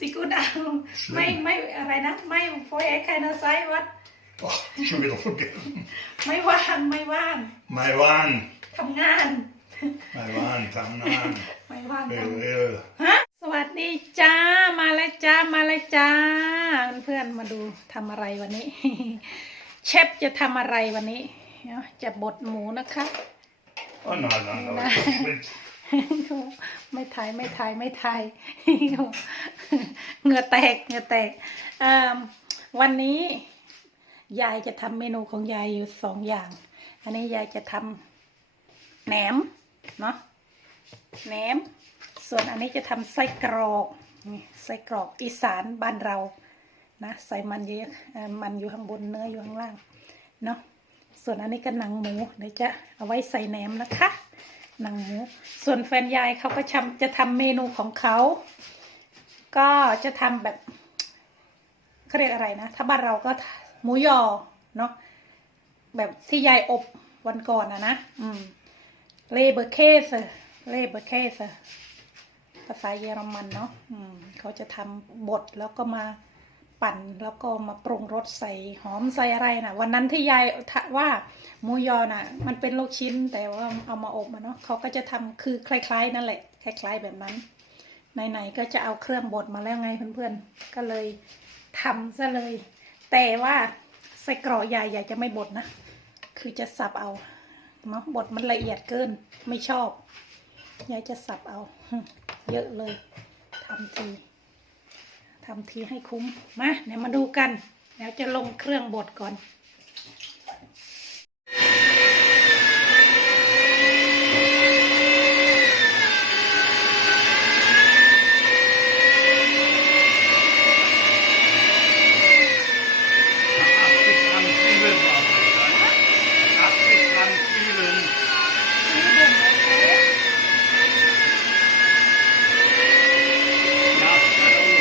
สิกูดาวไม่ไม่อะไรนะ ไม่โฟยใครนะไซวัด Oh, schon wieder vergessen. ไม่ว่างไม่ว่าง Maiwan, ทำงาน Maiwan, Tamnan, ไม่ว่างทำ Will, Will. ฮะสวัสดีจ้ามาแล้วจ้ามาแล้วจ้า เพื่อนๆมาดูทำอะไรวันนี้ เชฟจะทำอะไรวันนี้เนาะจะบดหมูนะคะ Oh nein, nein, ไม่ถ่ายไม่ถ่ายไม่ถ่ายเหงื่อแตกเหงื่อแตกวันนี้ยายจะทำเมนูของยายอยู่สองอย่าง อันนี้ยายจะทำแหนมเนาะแหนม ส่วนอันนี้จะทำไส้กรอกไส้กรอกอีสานบ้านเรานะใส่มันเยอะมันอยู่ข้างบนเนื้ออยู่ข้างล่างเนาะส่วนอันนี้ก็หนังหมูเดี๋ยวจะเอาไว้ใส่แหนมนะคะ หนังหมูส่วนแฟนยายเขาก็ทำจะทำเมนูของเขา ก็จะทำแบบเขาเรียกอะไรนะ ถ้าบ้านเราก็หมูยอเนาะแบบที่ยายอบวันก่อนนะนะอืมเลเบอร์เคสเลเบอร์เคสภาษาเยอรมันเนาะอืมเขาจะทำบดแล้วก็มา ปั่นแล้วก็มาปรุงรสใส่หอมใส่อะไรนะวันนั้นที่ยายว่าหมูยอน่ะ มันเป็นลูกชิ้นแต่ว่าเอามาอบมาเนาะเขาก็จะทำคือคล้าย ๆ นั่นแหละ คล้าย ๆ แบบนั้นไหนๆก็จะเอาเครื่องบดมาแล้วไงเพื่อนๆ ก็เลยทำซะเลย แต่ว่าไส้กรอกยายยายจะไม่บดนะ คือจะสับเอาเนาะบดมันละเอียดเกินไม่ชอบ ยายจะสับเอา เยอะเลยทำที ทำทีให้คุ้มมาเดี๋ยวมาดูกัน เดี๋ยวจะลงเครื่องบดก่อน 80 Gramm Zwiebeln brauchen wir dann. 80 Gramm Zwiebeln. Ja, hallo.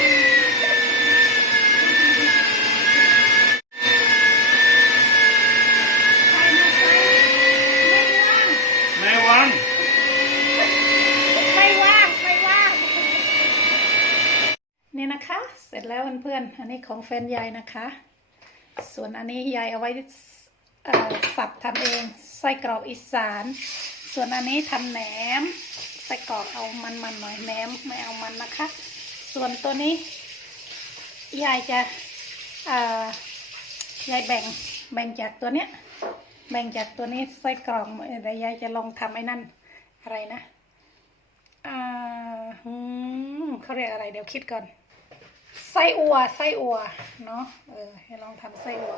ไม่ว่าง Maiwan. ไม่ว่าง ไม่ว่าง นี่นะคะ เสร็จแล้วเพื่อนๆอันนี้ของแฟนยายนะคะ ส่วนอันนี้ยายเอาไว้เอ่อสับทำเองไส้กรอกอีสาน ส่วนอันนี้ทำแหนมไส้กรอกเอามันๆหน่อยแหนมไม่เอามันนะคะ ส่วนตัวนี้ยายจะยายแบ่งแบ่งจากตัวเนี้ยแบ่งจากตัวนี้ไส้กรอกเดี๋ยวยายจะลองทำไอ้นั่นอะไรนะอ่าอืมเขาเรียกอะไรเดี๋ยวคิดก่อน ไส้อัวไส้อัวเนาะเออให้ลองทำไส้อัว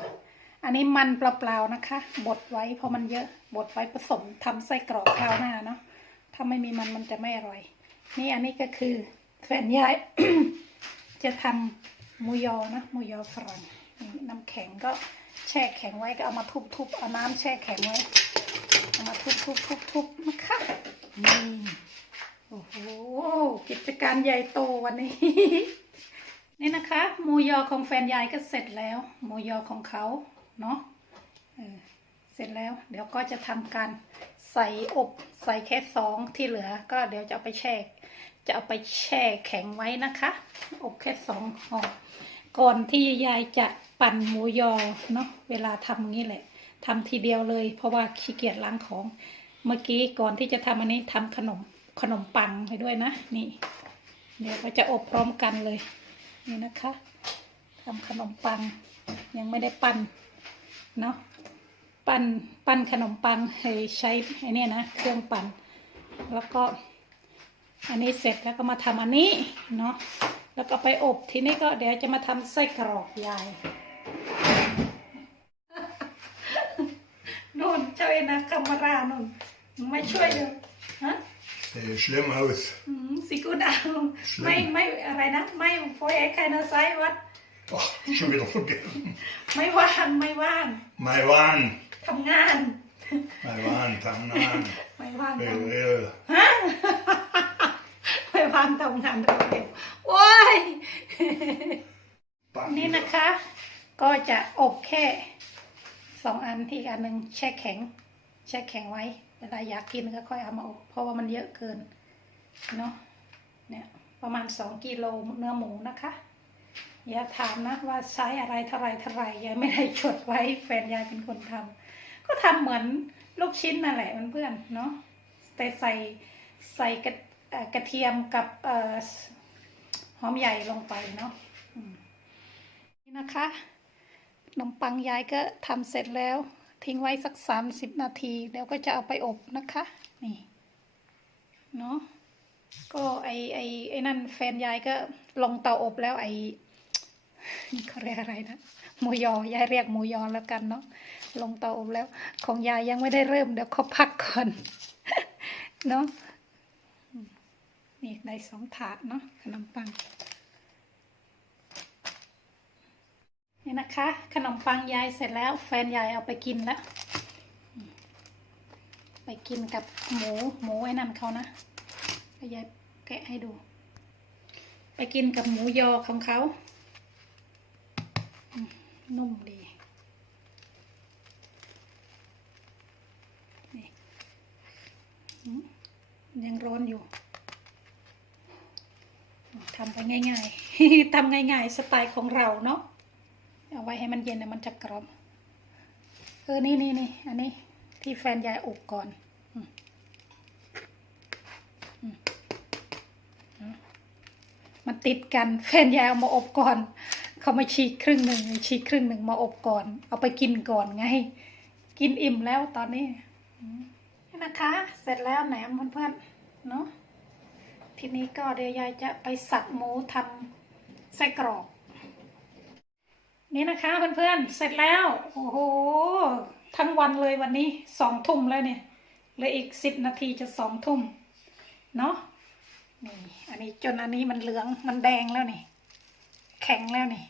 อันนี้มันเปล่าๆนะคะ บดไว้เพราะมันเยอะบดไว้ผสมทำไส้กรอกคราวหน้าเนาะถ้าไม่มีมันมันจะไม่อร่อย นี่อันนี้ก็คือแฟนยายจะทำหมูยอนะมูยอฝรั่งนี่น้ำแข็งก็แช่แข็งไว้ก็เอามาทุบๆเอาน้ำแช่แข็งไว้เอามาทุบๆๆๆนะคะนี่โอ้โหกิจการใหญ่โตวันนี้ นี่นะคะหมูยอของแฟนยายก็เสร็จแล้วหมูยอของเขาเนาะเเสร็จแล้ว เดี๋ยวก็จะทำการใส่อบใส่แค่สองที่เหลือ ก็เดี๋ยวจะเอาไปแช่จะเอาไปแช่แข็งไว้นะคะ อบแค่สองห่อก่อนที่ยายจะปั่นหมูยอเนาะเวลาทำงี้แหละทำทีเดียวเลย เพราะว่าขี้เกียจล้างของเมื่อกี้ก่อนที่จะทำอันนี้ทำขนมขนมปังไปด้วยนะ นี่ เดี๋ยวก็จะอบพร้อมกันเลย นี่นะคะทำขนมปังยังไม่ได้ปั้นเนาะปั้นปั้นขนมปังให้ใช้ไอ้เนี่ยนะเครื่องปั่นแล้วก็อันนี้เสร็จแล้วก็มาทำอันนี้เนาะแล้วก็ไปอบทีนี้ก็เดี๋ยวจะมาทำไส้กรอกยายนู่นช่วยนะคามรานู่นไม่ช่วยเลยฮะ schlimm aus. อืมสิกูดาวไม่ไม่อะไรนะไม่โฟยใครนะไซวัด Oh, schon wieder vergessen. ไม่ว่างไม่ว่าง Maiwan, ทำงาน Maiwan, Tamnan, ไม่ว่างท Will, Will. ำฮะ ไม่ว่างทำงานเร็วๆโว้ย Bang. นี่นะคะ ก็จะอบแค่สองอันที่อีกอันหนึ่งแช่แข็ง แช่แข็งไว้ เวลาอยากกินก็ค่อยเอามาอบเพราะว่ามันเยอะเกินเนาะเนี่ยประมาณสองกิโลเนื้อหมูนะคะ อย่าถามนะว่าใช้อะไรเท่าไรเท่าไรยายไม่ได้จดไว้แฟนยายเป็นคนทำก็ทำเหมือนลูกชิ้นนั่นแหละเพื่อนๆเนาะแต่ใส่ใส่กระกระเทียมกับเอหอมใหญ่ลงไปเนาะนี่นะคะขนมปังยายก็ทำเสร็จแล้ว ทิ้งไว้สักสามสิบนาที แล้วก็จะเอาไปอบนะคะ นี่ เนาะก็ไอไอไอนั่นแฟนยายก็ลงเตาอบแล้วไอนี่เขาเรียกอะไรนะหมูยอยายเรียกหมูยอแล้วกันเนาะลงเตาอบแล้ว ของยายยังไม่ได้เริ่มเดี๋ยวเขาพักก่อนเนาะนี่ได้สองถาดเนาะขนมปัง นี่นะคะ ขนมปังยายเสร็จแล้ว แฟนยายเอาไปกินแล้ว ไปกินกับหมูหมูไอ้นั่นเขานะไปยายแกะให้ดู ไปกินกับหมูยอของเขา นุ่มดีนี่ยังร้อนอยู่ทำไปง่ายๆทำง่ายๆ สไตล์ของเราเนาะ เอาไว้ให้มันเย็นเนะมันจะกรอบ เออ นี่นี่นี่อันนี้ที่แฟนยายอบก่อนมันติดกันแฟนยายเอามาอบก่อน เขามาฉีกครึ่งหนึ่งฉีกครึ่งหนึ่งมาอบก่อน เอาไปกินก่อนไง กินอิ่มแล้วตอนนี้อืมนี่นะคะ เสร็จแล้วแหนมเพื่อนๆเนาะทีนี้ก็เดี๋ยวยายจะไปสับหมูทำไส้กรอก นี่นะคะเพื่อนๆ เสร็จแล้ว โอ้โห ทั้งวันเลยวันนี้สองทุ่มแล้วเนี่ยเหลืออีกสิบนาทีจะสองทุ่มเนาะนี่ อันนี้จนอันนี้มันเหลืองมันแดงแล้วนี่ แข็งแล้วนี่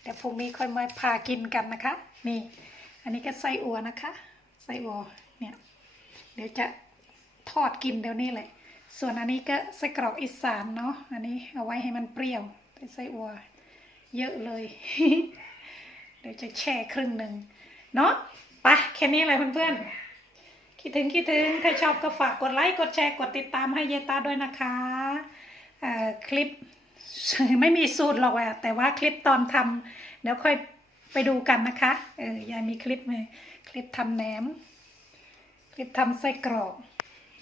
เดี๋ยวพรุ่งนี้ค่อยมาพากินกันนะคะ นี่ อันนี้ก็ไส้อัวนะคะ ไส้อัวเนี่ย เดี๋ยวจะทอดกินเดี๋ยวนี้เลย ส่วนอันนี้ก็ไส้กรอกอีสานเนาะ อันนี้เอาไว้ให้มันเปรี้ยวไส้อัว เยอะเลย เดี๋ยวจะแช่ครึ่งหนึ่งเนาะไปแค่นี้เลยเพื่อนๆ คิดถึงคิดถึง ถ้าชอบก็ฝากกดไลค์ กดแชร์ กดติดตามให้เยตาด้วยนะคะคลิปไม่มีสูตรหรอกอะแต่ว่าคลิปตอนทำเดี๋ยวค่อยไปดูกันนะคะเออยายมีคลิปไหมคลิปทำแหนม คลิปทำไส้กรอก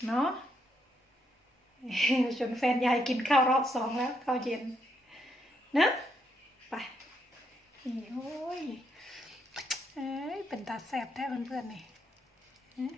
เนาะจนแฟนยายกินข้าวรอบสองแล้วข้าวเย็นเนอะ นี่โอ้ยเอ้ยเป็นตาแสบแท้เพื่อนๆนี่ฮะ